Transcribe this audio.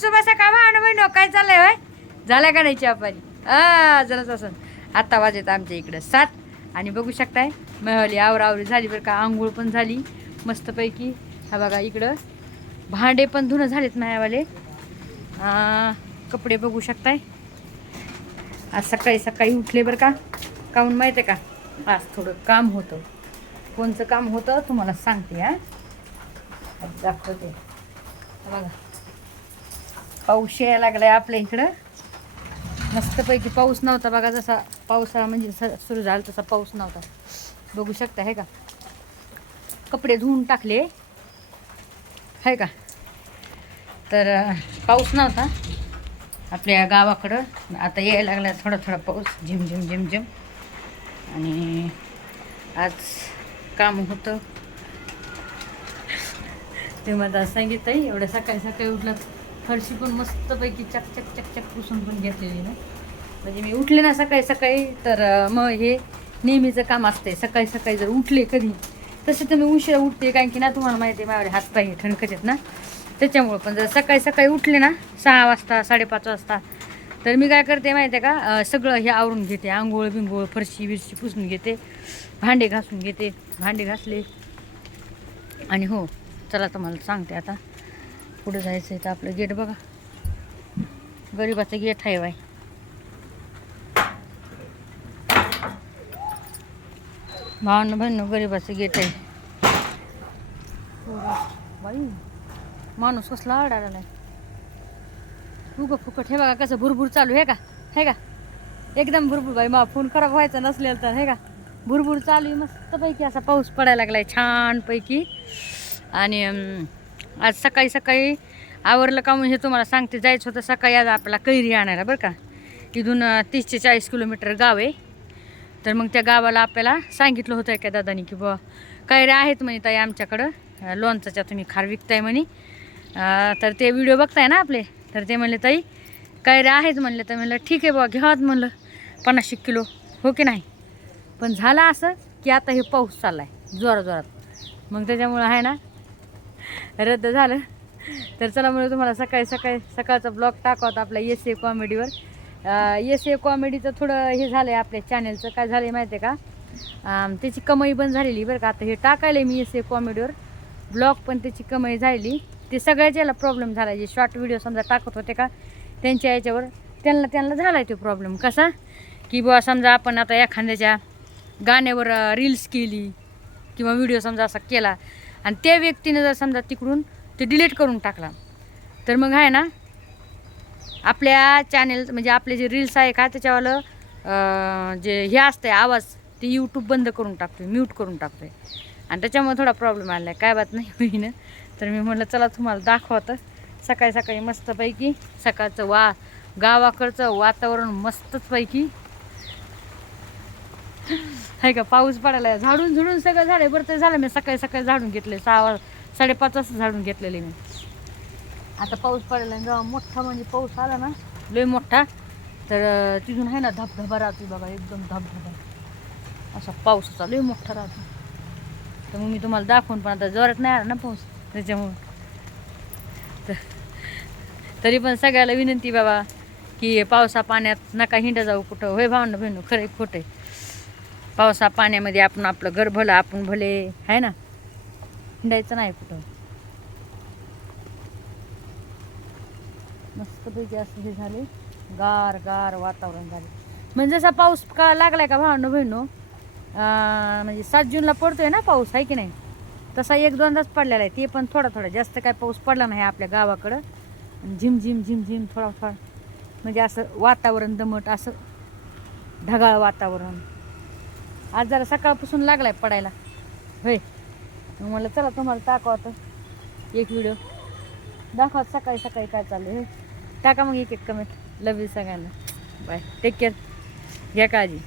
शुभ कामा भावना बहिणी काय चाललंय होय. झालं का नाही चहापाणी हा जरा तसं आत्ता वाजत आमच्या इकडं सात. आणि बघू शकताय महली आवरावरी झाली बरं का. आंघोळ पण झाली मस्तपैकी. हा बघा इकडं. भांडे पण धुणं झालेत मायावाले. कपडे बघू शकताय. आज सकाळी सकाळी उठले बरं का. काहून माहिती आहे का? आज थोडं काम होतं. कोणचं काम होतं तुम्हाला सांगते हा. दाखवते. बघा. पाऊस यायला लागलाय आपल्या इकडं. मस्तपैकी पाऊस नव्हता बघा जसा पावसाळा म्हणजे स- सुरू झाला तसा पाऊस नव्हता. बघू शकता हे का? कपडे धुवून टाकले. आहे का? तर पाऊस नव्हता आपल्या गावाकडं. आता यायला लागला थोडा थोडा पाऊस. झिम झिम झिम झिम. आणि आज काम होतं. ते मला सांगितलं एवढं सकाळी सकाळी उठलं. फरशी पण मस्तपैकी चक चक चक चक पुसून पण घेतलेली ना. म्हणजे मी उठले ना सकाळी सकाळी तर मग हे नेहमीचं काम असतंय. सकाळी सकाळी जर उठले कधी तसे तर मी उशिरा उठते कारण की ना तुम्हाला माहिती आहे माझ्याकडे हातपाय हे ठणकत आहेत ना. त्याच्यामुळं पण जर सकाळी सकाळी उठले ना सहा वाजता साडेपाच वाजता तर मी काय करते माहिती आहे का सगळं हे आवरून घेते. आंघोळ बिंघोळ फरशी बिरशी पुसून घेते भांडे घासून घेते. भांडे घासले. आणि हो चला तुम्हाला सांगते आता. पुढे जायचं आहे तर आपलं गेट बघा. गरीबाचं गेट आहे बाय भावनं बहिणं गरीबाचं गेट आहे. बाई माणूस कसला आडायला उगं फुकट हे बघा कसं भुरभुर चालू आहे का? हे का? एकदम भुरभुर बाई मा फोन खराब व्हायचा नसलेला तर हे का? भुरभुर चालू आहे मस्तपैकी असा पाऊस पडायला लागलाय छानपैकी. आणि आज सकाळी सकाळी आवरलं का म्हणजे तुम्हाला सांगते. जायचं होतं सकाळी आज आपल्याला कैरी आणायला बरं का. इथून अं, तीस ते चाळीस किलोमीटर गाव आहे. तर मग त्या गावाला आपल्याला सांगितलं होतं एका दादानी की बुवा कैऱ्या आहेत म्हणे ताई आमच्याकडं. लोणचाच्या तुम्ही खार विकताय म्हणे. तर ते व्हिडिओ बघताय ना आपले. तर ते म्हणले ताई कैऱ्या आहेत म्हणले. तर म्हणलं ठीक आहे बुवा घ्यावात म्हणलं पन्नास एक किलो. हो की नाही? पण झालं असं की आता हे पाऊस चालला आहे जोराजोरात जोरात. मग त्याच्यामुळं आहे ना रद्द झालं. तर चला म्हणून तुम्हाला सकाळी सकाळी सकाळचा ब्लॉग टाकवत आपल्या एस ए कॉमेडीवर एस ए कॉमेडीचं थोडं हे झालं आहे आपल्या चॅनलचं काय झालं आहे माहिती आहे का त्याची कमाई बंद झालेली बरं का. आता हे टाकायला मी एस ए कॉमेडीवर ब्लॉग पण त्याची कमाई झालेली. ते सगळ्याच याला प्रॉब्लेम झाला जे शॉर्ट व्हिडिओ समजा टाकत होते का त्यांच्या याच्यावर त्यांना त्यांना झाला आहे तो प्रॉब्लेम कसा? की बुवा समजा आपण आता एखाद्याच्या गाण्यावर रील्स केली किंवा व्हिडिओ समजा असा केला आणि त्या व्यक्तीनं जर समजा तिकडून ते डिलीट करून टाकला तर मग आहे ना आपल्या चॅनेल म्हणजे आपले जे रील्स आहे का त्याच्यावालं जे हे असतंय आवाज ते यूट्यूब बंद करून टाकतोय म्यूट करून टाकतोय. आणि त्याच्यामुळे थोडा प्रॉब्लेम आला आहे काय बात नाही होईन तर मी म्हटलं चला तुम्हाला दाखवतं सकाळी सकाळी मस्तपैकी सकाळचं वा गावाकडचं वातावरण मस्तच पैकी आहे का पाऊस पडायला. झाडून झुडून सगळं झालं बरं ते झालं मी सकाळी सकाळी झाडून घेतले. सहा वाज साडेपाच वाजता झाडून घेतलेले मी. आता पाऊस पडायला जेव्हा मोठा म्हणजे पाऊस आला ना लय मोठा तर तिथून आहे ना धबधबा राहतो बघा एकदम धबधबा. असा पावसाचा लय मोठा राहतो तर मग मी तुम्हाला दाखवून पण आता जोरात नाही आला ना पाऊस त्याच्यामुळं. तर तरी पण सगळ्याला विनंती बाबा की पावसा पाण्यात नका हिंड जाऊ कुठं. होय भावना बहिणू खरं खोटं आहे पावसा पाण्यामध्ये आपण आपलं घर भलं आपण भले आहे ना? हिंडायचं नाही कुठं. मस्तपैकी असं हे झाले. गार गार वातावरण झाले. म्हणजे जसा पाऊस का लागलाय का भावनं बहिणो? म्हणजे सात जूनला पडतोय ना पाऊस आहे की नाही? तसा एक दोनदाच पडलेला आहे. ते पण थोडा थोडा. जास्त काय पाऊस पडला नाही आपल्या गावाकडं. झिम झिम झिम झिम थोडा थोडा. म्हणजे असं वातावरण दमट असं ढगाळ वातावरण. आज जरा सकाळपासून लागलाय पडायला. होय. मग म्हणलं चला तुम्हाला टाकू आता. एक व्हिडिओ दाखवा सकाळी सकाळी काय चालू आहे. टाका मग एक एक कमेंट लव यू सगळ्यांना. बाय टेक केअर घ्या काळजी.